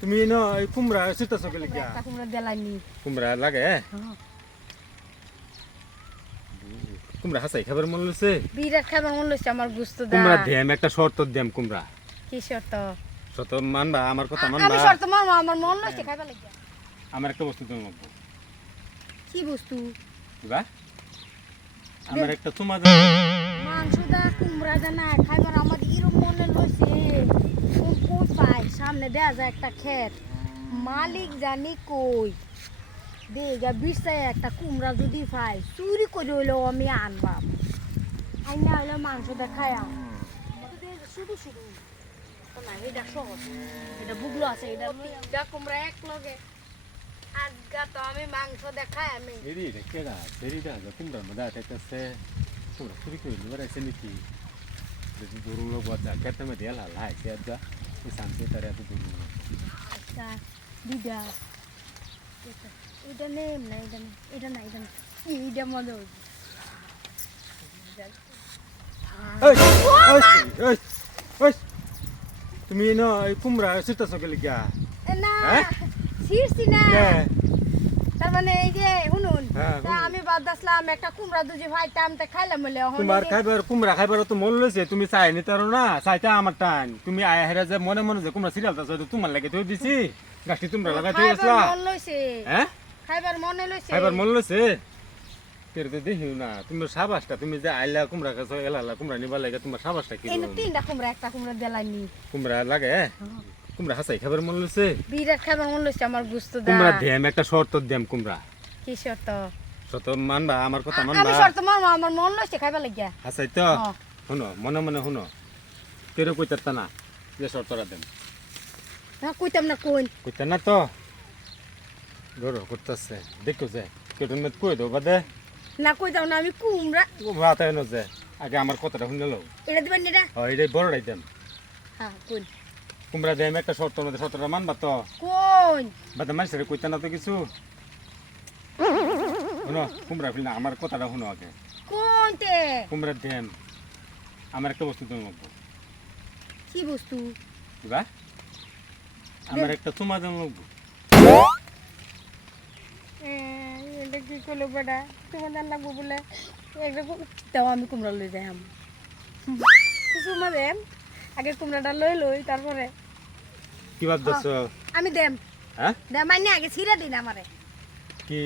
তুমি ন এই কুমড়া সিতা সকালে গিয়া? কুমড়া লাগে কুমড়া হাসাই খাবার মন লইছে বিরাট খাবার মন লইছে আমার গুস্ত দা। কুমড়া দেম একটা শর্ত দেম কুমড়া। কি শর্ত? শর্ত মানবা আমার কথা মানবা। আমি শর্ত মারবো আমার মন লইছে খাইবার লাগিয়া। আমার একটা বস্তু তুমি মানবো। কি বস্তু? বা আমার একটা চুমা দা না খাইবার আমার এরম মনে লইছে কোন কোন পাই সামনে দেয়া যায় একটা ক্ষেত। মালিক জানি কই। দে গা একটা কুমড়া যদি পাই চুরি করে হইলেও আমি আনবাম। আইনা হইলে মাংস দা খায়া। শুধু শুধু। না এটা সহজ। এটা বুগলো আছে এটা তিনটা কুমড়া এক লগে। আজগা তো আমি মাংস দেখাই আমি। এরি রে কেডা? সেরি দা যা কুমড়া মদা কুমড়া চুরি করে লিবার আছে নাকি? যদি দূর লোক বাচ্চা কেটে মে দেল হাল হাই সে যা এই শান্তি তারে এত দূর একটা দিদা এটা এটা নেম না এটা না এটা না এটা না এইটা মজা হয়েছে ওই ওই ওই ওই তুমি ন এই কুমড়া সিতা সকালে গিয়া না হ্যাঁ? ছিড়ছি না কে তার মানে এই যে শুনুন হ্যাঁ, আমি বাদ আসলাম একটা কুমড়া দুজি ভাইতাম তা খাইলাম বলে এখন তোমার খাইবার কুমড়া খাইবার তো মন লইছে তুমি চাই নি তার না চাইতা আমার টান। তুমি আয়া হেরা যে মনে মনে যে কুমড়া সিরিয়াল তাছ তোমার লাগে থই দিছি। গাছটি তোমরা লাগাই খাইবার আসলা। মন লইছে। হ্যাঁ? খাইবার মনে লইছে। খাইবার মন লইছে? তেরে তো দেখিও না তুমি সাবাসটা তুমি যে আইলা কুমড়া গাছ এলালা কুমড়া নিবার লাগে তোমার সাবাসটা কি তিনটা কুমড়া একটা কুমড়া দেলাইনি। কুমড়া লাগে? কুমড়া হাসাই খাবার মন লইছে বিরাট খাইবার মন লইছে আমার গুস্ত দা। কুমড়া দেম একটা শর্ত দেম কুমড়া। কি শর্ত? শর্ত মানবা আমার কথা আ- আমি শর্ত মারবো আমার মন লইছে খাইবার লাগিয়া। হাসাই তো। শুনো মনে মনে শুনো। তেরে কইতার না যে শর্তরা দেম। না কইতাম না কোন কইতা না তো? গরো করতেছে। দেখো যে কেটন মেত কই দো বাদে? না কইতাম না আমি কুমড়া। ও ভাত এনো যে আগে আমার কথাটা শুনে লও। এটা দিবেন এটা? হয় এটাই বড়টাই দেম। হ্যাঁ কোন কুমড়া দেম একটা শর্ত মধ্যে শর্তটা মানবা তো? কোন? বাদে মানুষের কইতা না তো কিছু? শুনো কুমড়া ফিল না আমার কথাটা শুনো আগে। কোনতে? কুমড়া দেম আমার একটা বস্তু তুমি লাগবো কি বস্তু? বা আমার একটা চুমা দেম লাগবো। এটা কি করল বেটা? তোমাদের লাগবো বলে। তাও আমি কুমড়া লই যাই আম। কুমড়া দেম আগে কুমড়াটা লই লই তারপরে কি ভাবতেছ আমি দেম। হ্যাঁ? দেম মানে আগে ছিঁড়ে দিন আমারে। কি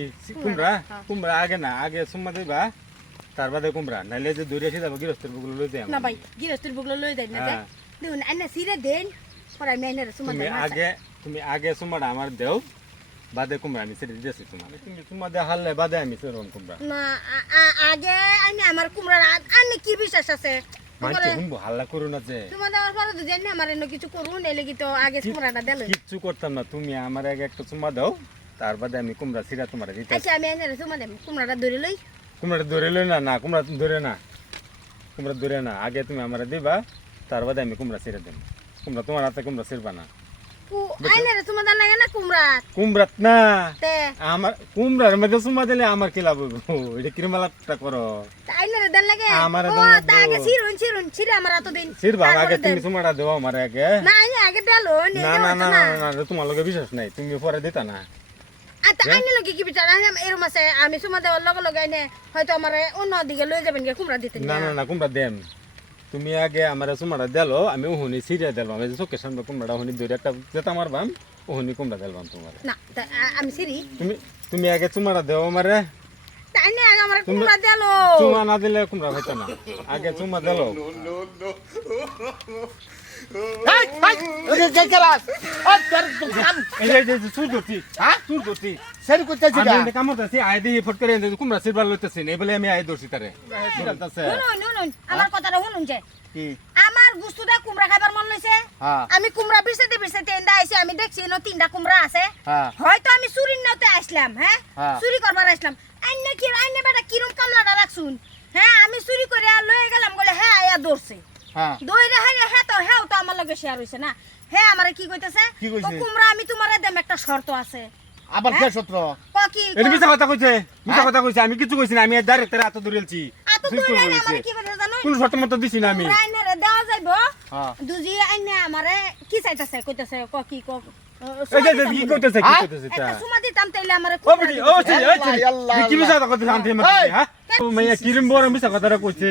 কুমড়া। কুমড়া আগে না আগে সুম্মা দিবা তার বাদে কুমড়া। নাইলে যে দূরে এসে যাব গৃহস্থের বুকুলো লই যাই না ভাই গৃহস্থের বুকলো লই যাই না হ্যাঁ। দেখুন আইনা ছিঁড়ে দেন পরে আমি আইনা সুমা তুমি আগে তুমি আগে সুম্মাটা আমার দেও বাদে কুমড়া আমি সেটা দিয়েছি তোমার। তুমি সুম্মা দিয়ে হারলে বাদে আমি সেরকম কুমড়া। না আগে আমি আমার কুমড়ার আনে কি বিশ্বাস আছে? মানছে হাল্লা করো না যে। তোমার দেওয়ার পরে তো জানি আমার এনে কিছু করুন এলে কি তো আগে কুমড়াটা দিল। কিচ্ছু করতাম না তুমি আমার আগে একটা চুম্মা দাও তার বাদে আমি কুমড়া সিরা তোমার দিতে আচ্ছা আমি এনে সুমা দেম কুমড়াটা ধরে লই। কুমড়া ধরে লই না না কুমড়া ধরে না। কুমড়া ধরে না আগে তুমি আমার দিবা তার বাদে আমি কুমড়া সিরা দেব। কুমড়া তোমার হাতে কুমড়া সিরবা না। কু- আইনে রে তোমাদের লাগে না আমার কুমড়ার মধ্যে সুমা দিলে আমার কি লাভ এটা কিরম লাভটা করো? দেন আমারে দেন আগে তুমি দেন। সুমাটা দেও আমার আগে। না নে না না না তোমার লগে বিশ্বাস নাই। তুমি পরে দিতা না। আমি সুমা দেওয়ার লগে লগে হয়তো আমার অন্য দিকে লই যাবেন কুমড়া দিতে না না না কুমড়া দেম তুমি আগে আমার সুমাটা দেলো আমি ওহনি সিরিয়া দিলাম আমি চোখের সামনে কুমড়াটা ওহনি দুই একটা যেটা মারবাম ওহনি কুমড়া দিলাম তোমার। না আমি সিরি তুমি তুমি আগে চুমাটা দেও আমারে। তা আইনে আগে আমার কুমড়া দেলো। চুমা না দিলে কুমড়া হইতো না। আগে চুমা দিলো। এই, এই, এই হ্যাঁ? আমি আমি আই ধরছি তারে। সিরালতাছে শুনুন শুনুন আমার কথাটা শুনুন যে আমার গুস্তুটা কুমড়া খাবার মন লইছে? আমি কুমড়া বিছাতে বিছাতে এন্ডা আইছি আমি দেখছি তিনটা কুমড়া আছে। হ্যাঁ, হয়তো আমি চুরির নাতে আসলাম হ্যাঁ? হ্যাঁ। চুরি করবার আসলাম। আইন্য কি আইন্য বেটা কিরম কামলাটা রাখছুন? হ্যাঁ আমি চুরি করে লয়ে গেলাম বলে হ্যাঁ আয়া হ্যাঁ। দইরে হ্যাঁ হ্যাঁ তো হ্যাঁ তো আমার লগে শেয়ার হইছে না। হ্যাঁ আমারে কি কইতেছে কি কইছে কুমড়া আমি তোমারে দেম একটা শর্ত আছে আবার কে শর্ত কি এটা মিছা কথা কইছে মিছা কথা কইছে আমি কিছু কইছি না আমি ডাইরেক্ট তার হাত ধরেলছি আতো ধরে আমারে কি কইছে জানো কোন শর্ত মত দিছি না আমি রাইনারে দেওয়া যাইবো হ্যাঁ দুজি আইনে আমারে কি চাইতাছে কইতাছে ক কি ক কিরিম বড় মিশা কথা কইছে